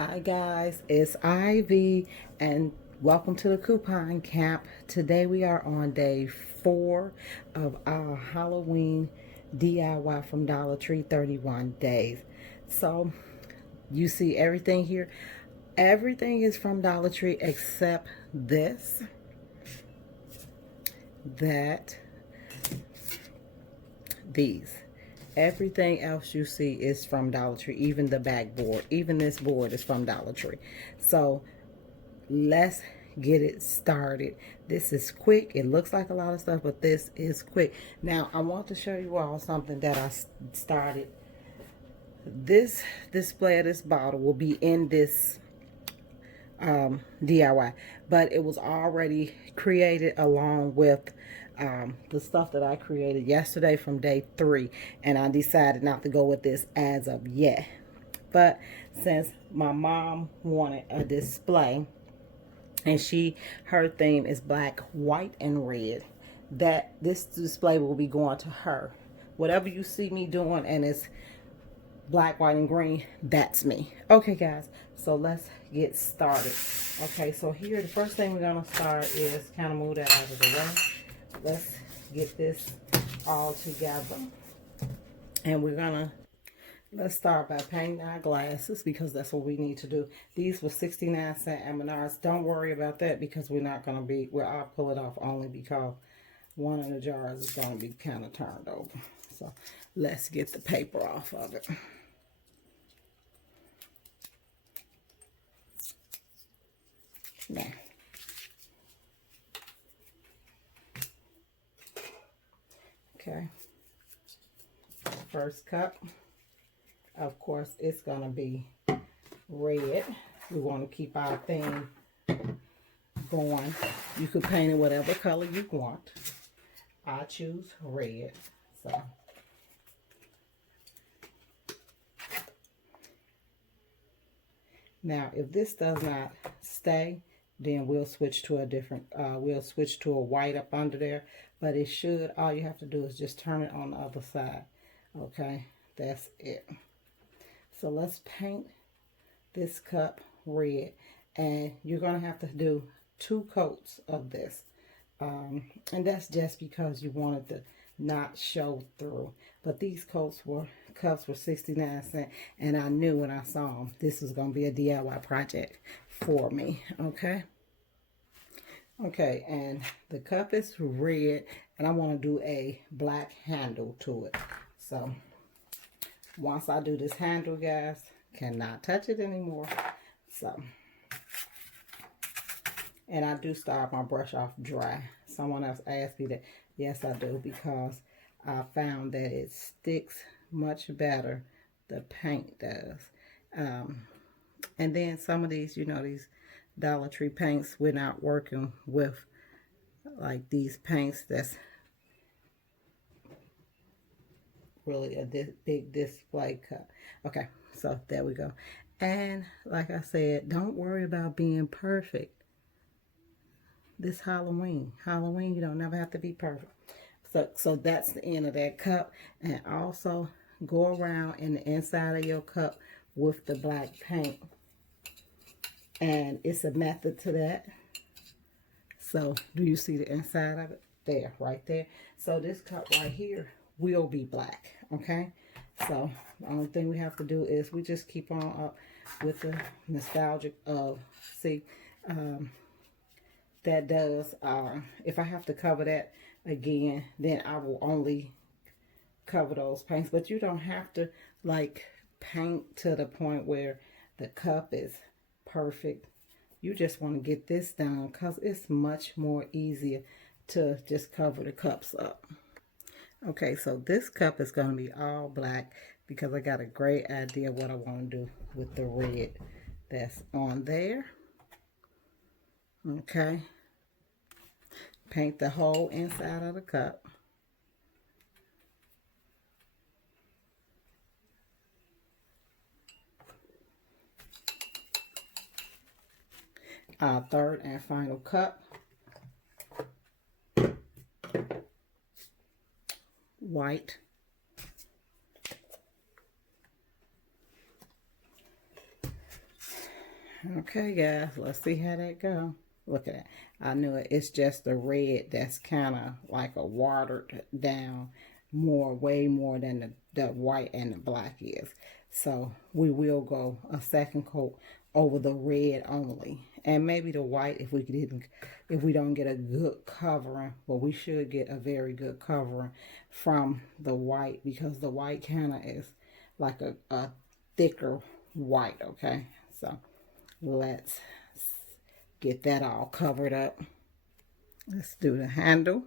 Hi guys, it's Ivy and welcome to the coupon camp. Today we are on day 4 of our Halloween DIY from Dollar Tree 31 days. So you see everything here. Everything is from Dollar Tree except this, that, these. Everything else you see is from Dollar Tree, even the backboard. Even this board is from Dollar Tree. So let's get it started. This is quick. It looks like a lot of stuff, but this is quick. Now, I want to show you all something that I started. This display of this bottle will be in this DIY, but it was already created along with the stuff that I created yesterday from day 3, and I decided not to go with this as of yet. But since my mom wanted a display, and her theme is black, white, and red, that this display will be going to her. Whatever you see me doing and it's black, white, and green, that's me. Okay guys, so let's get started. Okay, so here the first thing we're gonna start is kind of move that out of the way. Let's get this all together, and let's start by painting our glasses because that's what we need to do. These were 69-cent at Menards. Don't worry about that because I'll pull it off only because one of the jars is gonna be kind of turned over. So let's get the paper off of it. Now, okay, first cup, of course, it's gonna be red. We want to keep our theme going. You could paint it whatever color you want. I choose red. So now, if this does not stay, then we'll switch to a different, we'll switch to a white up under there. But it should, all you have to do is just turn it on the other side. Okay, that's it. So let's paint this cup red. And you're going to have to do 2 coats of this. And that's just because you wanted to not show through. But these cups were 69 cents, and I knew when I saw them this was going to be a DIY project for me. Okay, and the cup is red, and I want to do a black handle to it. So once I do this handle, guys, cannot touch it anymore. So, and I do start my brush off dry. Someone else asked me that. Yes, I do, because I found that it sticks much better, the paint does. And then some of these, you know, these Dollar Tree paints, we're not working with like these paints that's really a big display cup. Okay, so there we go. And like I said, don't worry about being perfect. This Halloween, you don't never have to be perfect. So that's the end of that cup. And also go around in the inside of your cup with the black paint. And it's a method to that. So do you see the inside of it? There, right there. So this cup right here will be black, okay? So the only thing we have to do is we just keep on up with the nostalgic of, see, that does, if I have to cover that again, then I will only cover those paints. But you don't have to like paint to the point where the cup is perfect. You just want to get this done because it's much more easier to just cover the cups up. Okay, so this cup is going to be all black because I got a great idea what I want to do with the red that's on there. Okay, paint the whole inside of the cup. Our third and final cup, white. Okay, guys, let's see how that go. Look at that. I knew it. It's just the red that's kind of like a watered down more, way more than the white and the black is. So we will go a second coat over the red only, and maybe the white if we don't get a good covering. But we should get a very good covering from the white, because the white kind of is like a thicker white. Okay, so let's get that all covered up. Let's do the handle.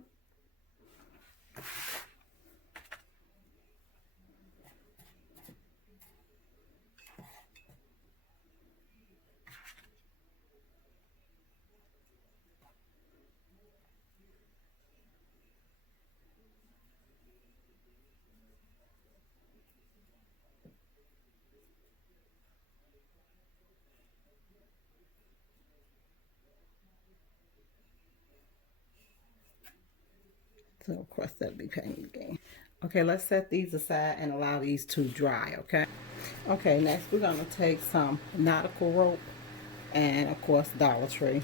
So of course that'll be painted again. Okay, let's set these aside and allow these to dry, okay? Okay, next we're gonna take some nautical rope and of course Dollar Tree.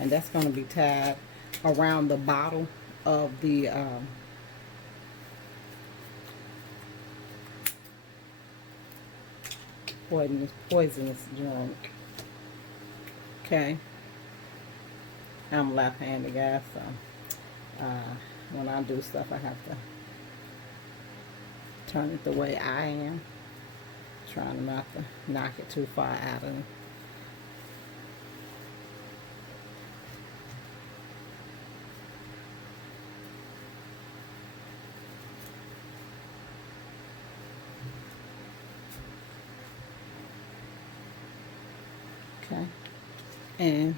And that's gonna be tied around the bottle of the poisonous drink. Okay. I'm left-handed, guys, so when I do stuff I have to turn it the way I am. Trying not to knock it too far out of it. Okay. And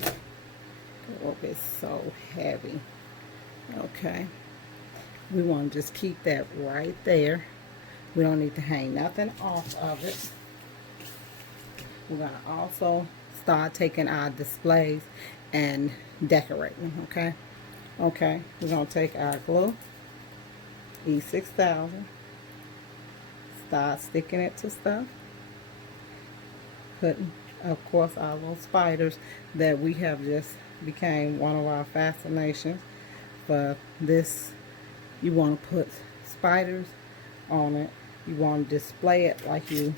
okay. The rope is so heavy. Okay. We want to just keep that right there. We don't need to hang nothing off of it. We're going to also start taking our displays and decorating, okay? Okay, we're going to take our glue, E6000, start sticking it to stuff, putting, of course, our little spiders that we have just became one of our fascinations. For this, you want to put spiders on it. You want to display it like you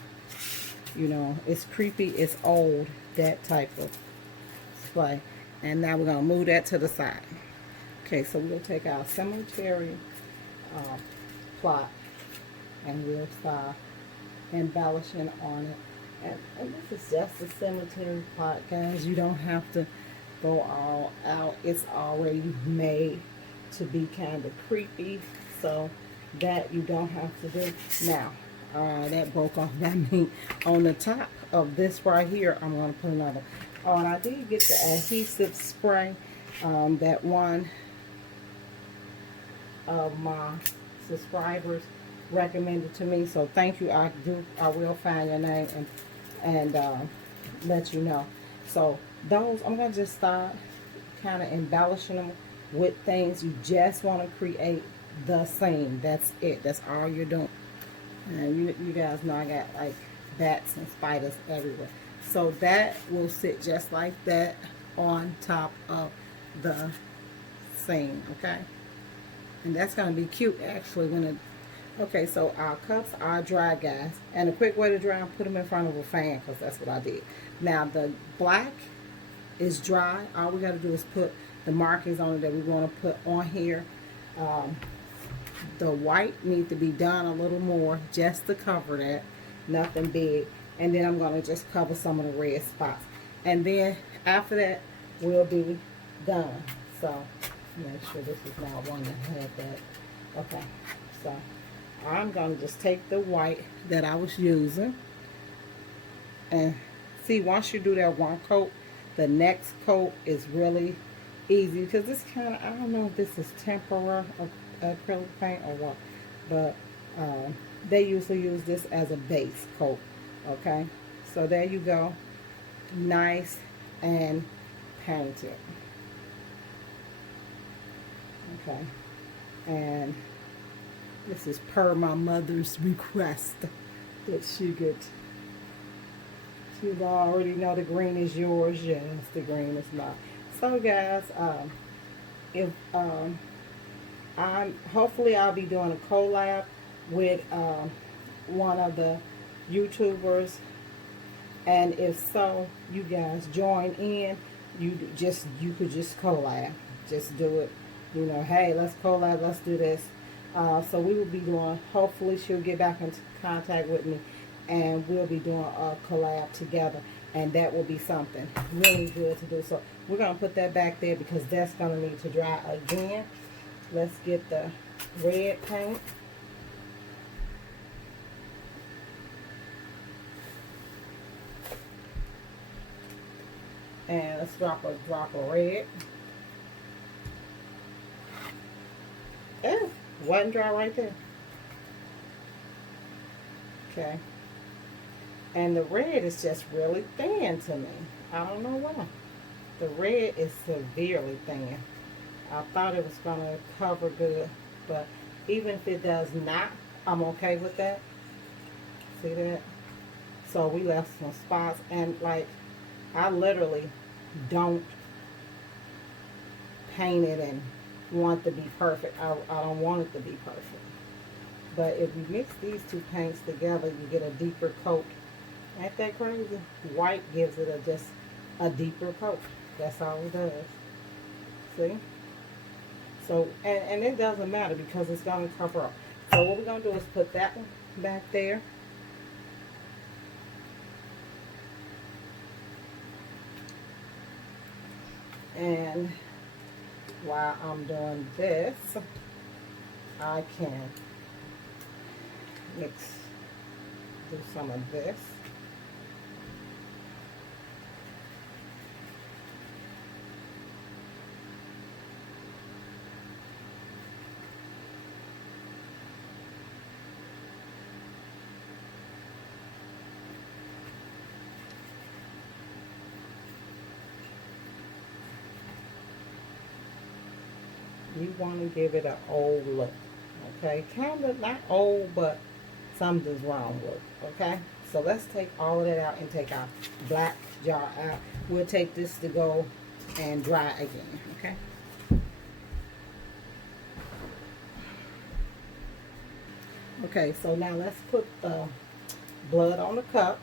know, it's creepy, it's old, that type of display. And now we're going to move that to the side. Okay, so we'll take our cemetery plot and we'll start embellishing on it. And this is just a cemetery plot, guys. You don't have to go all out. It's already made to be kind of creepy, so that you don't have to do. Now, that broke off. That means on the top of this right here, I'm going to put another. Oh, and I did get the adhesive spray. That one of my subscribers recommended to me, so thank you. I will find your name and let you know. So those, I'm going to just start kind of embellishing them with things. You just want to create the scene. That's it. That's all you're doing. And you guys know I got like bats and spiders everywhere. So that will sit just like that on top of the scene, okay? And that's going to be cute actually when it... Okay, so our cups are dry, guys. And a quick way to dry them, put them in front of a fan, because that's what I did. Now the black is dry. All we got to do is put the markings on it that we want to put on here. The white needs to be done a little more just to cover that. Nothing big. And then I'm going to just cover some of the red spots. And then after that, we'll be done. So make sure this is not one that had that. Okay, so I'm going to just take the white that I was using. And see, once you do that one coat, the next coat is really easy. Because this kind of, I don't know if this is tempera acrylic paint or what, but they usually use this as a base coat. Okay, so there you go, nice and painted. Okay, and This is per my mother's request that she get. She already know the green is yours. Yes, the green is mine. So guys, if I'm hopefully I'll be doing a collab with one of the YouTubers, and if so, you guys join in. You could just collab, just do it. You know, hey, let's collab, let's do this. So we will be doing. Hopefully, she'll get back into contact with me, and we'll be doing a collab together, and that will be something really good to do. So we're gonna put that back there because that's gonna need to dry again. Let's get the red paint. And let's drop a drop of red. Oh, wasn't dry right there. Okay. And the red is just really thin to me. I don't know why. The red is severely thin. I thought it was going to cover good, but even if it does not, I'm okay with that. See that? So we left some spots, and like, I literally don't paint it and want it to be perfect. I don't want it to be perfect. But if you mix these two paints together, you get a deeper coat. Ain't that crazy? White gives it just a deeper coat. That's all it does. See? So, and it doesn't matter because it's going to cover up. So what we're going to do is put that one back there. And while I'm doing this, I can do some of this. You want to give it an old look, okay? Kind of not old, but something's wrong with it, okay? So let's take all of that out and take our black jar out. We'll take this to go and dry again, okay? Okay, so now let's put the blood on the cups.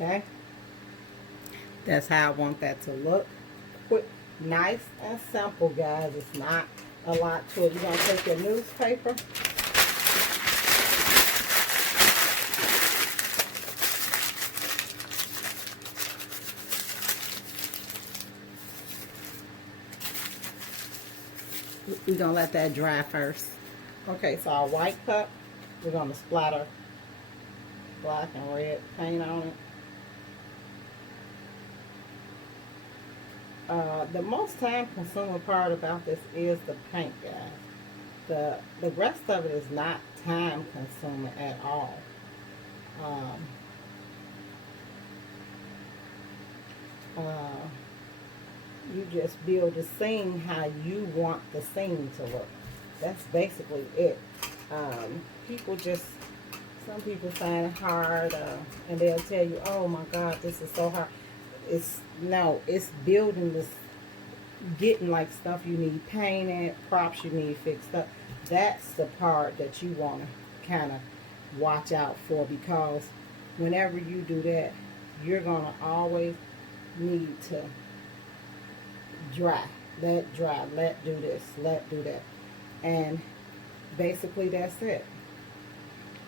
Okay, that's how I want that to look. Quick, nice and simple, guys. It's not a lot to it. You're going to take your newspaper. We're going to let that dry first. Okay, so our white cup, we're going to splatter black and red paint on it. The most time consuming part about this is the paint, guys. The rest of it is not time consuming at all. You just build the scene how you want the scene to look. That's basically it. Some people find it hard, and they'll tell you, oh my God, this is so hard. It's building this getting like stuff you need painted, props you need fixed up, that's the part that you want to kind of watch out for, because whenever you do that, you're going to always need to dry. Let dry. Let do this. Let do that. And basically that's it.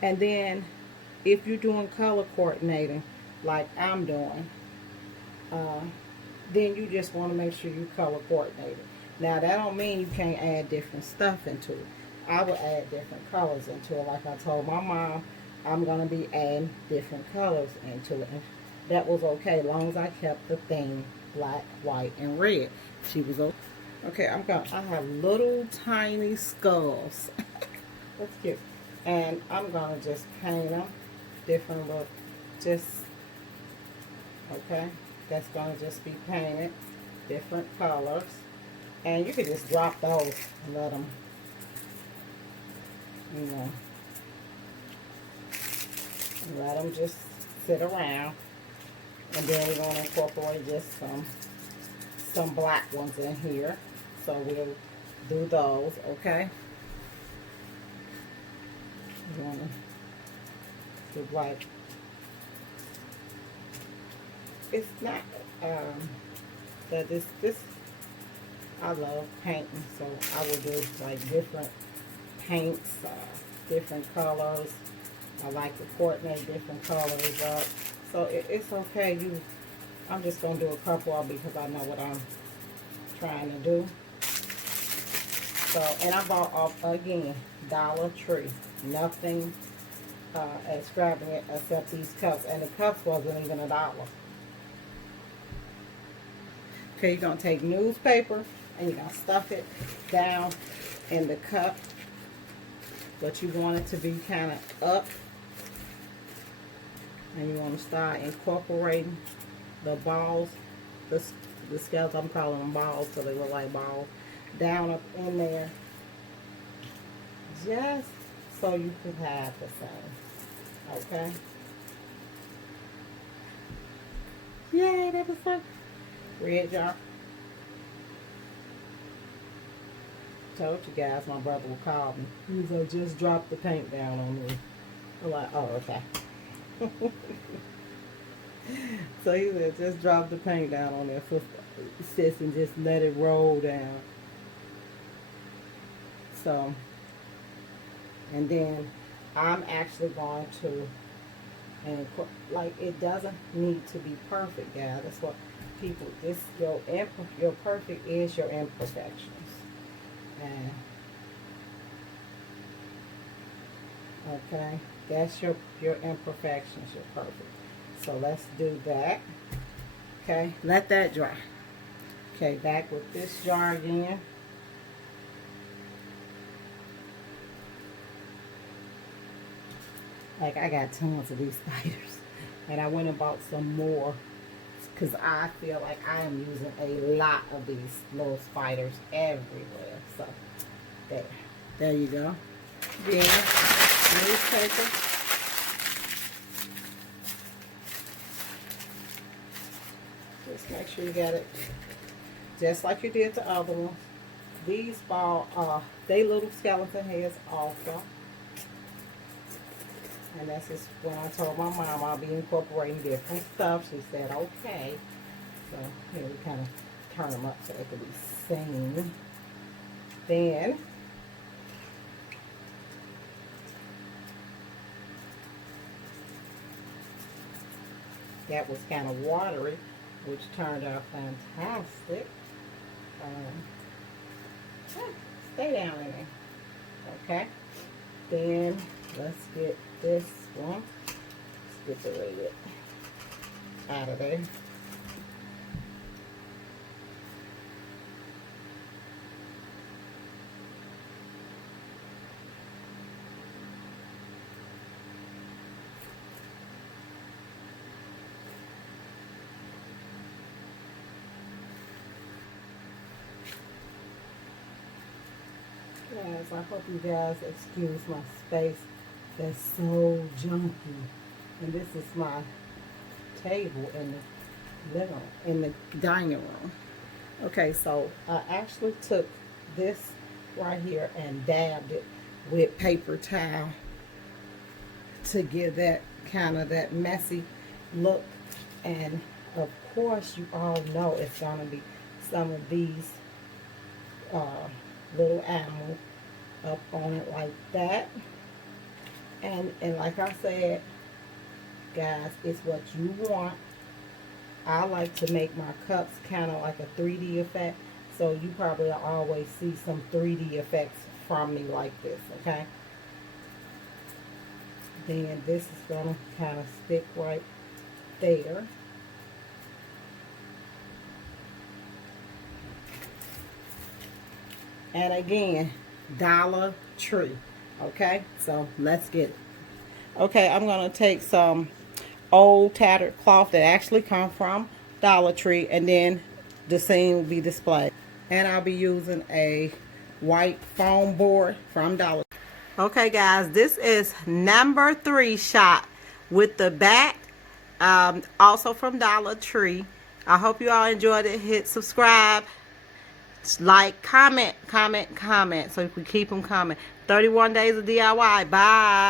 And then if you're doing color coordinating like I'm doing, uh, then you just want to make sure you color coordinate it. Now that don't mean you can't add different stuff into it. I would add different colors into it. Like I told my mom, I'm gonna be adding different colors into it. And that was okay, as long as I kept the theme black, white, and red. She was okay. Okay, I have little tiny skulls. That's cute. And I'm gonna just paint them different look. Just, okay. That's going to just be painted different colors. And you can just drop those and let them, you know, let them just sit around. And then we're going to incorporate just some black ones in here. So we'll do those, okay? We're going to do like, it's not that this I love painting, so I will do like different paints, different colors. I like to coordinate different colors up, so it's okay. I'm just gonna do a couple of because I know what I'm trying to do. So, and I bought off again Dollar Tree, nothing extravagant except these cups, and the cups wasn't even $1. Okay, you're going to take newspaper and you're going to stuff it down in the cup. But you want it to be kind of up. And you want to start incorporating the balls, the scales, I'm calling them balls so they look like balls, down up in there. Just so you can have the same. Okay? Yay, that was fun. Red jar. Told you guys my brother will call me. He was like, just drop the paint down on me. I'm like, oh, okay. So he said, just drop the paint down on there, sis, and just let it roll down. So, and then I'm actually going to, and like, it doesn't need to be perfect, guys. That's what people, your perfect is your imperfections. And okay, that's your imperfections, your perfect. So let's do that. Okay, let that dry. Okay, back with this jar again. Like, I got tons of these spiders, and I went and bought some more because I feel like I am using a lot of these little spiders everywhere. So there you go. Then newspaper. Just make sure you got it just like you did the other ones. These they little skeleton heads also. And that's just when I told my mom I'll be incorporating different stuff. She said, okay. So here we kind of turn them up so they can be seen. Then that was kind of watery, which turned out fantastic. Stay down in there. Okay. Then let's get this one. Let's get the red out of there. Guys, I hope you guys excuse my space. That's so junky. And this is my table in the living room, in the dining room. Okay, so I actually took this right here and dabbed it with paper towel to give that kind of that messy look. And of course, you all know it's gonna be some of these uh, little animals up on it like that. And like I said, guys, it's what you want. I like to make my cups kind of like a 3D effect. So you probably always see some 3D effects from me like this, okay? Then this is going to kind of stick right there. And again, Dollar Tree, okay? So let's get it. Okay, I'm going to take some old tattered cloth that actually come from Dollar Tree, and then the scene will be displayed. And I'll be using a white foam board from Dollar Tree. Okay guys, this is number 3 shot with the bat, also from Dollar Tree. I hope you all enjoyed it. Hit subscribe, like, comment, so you can keep them coming. 31 days of DIY. Bye.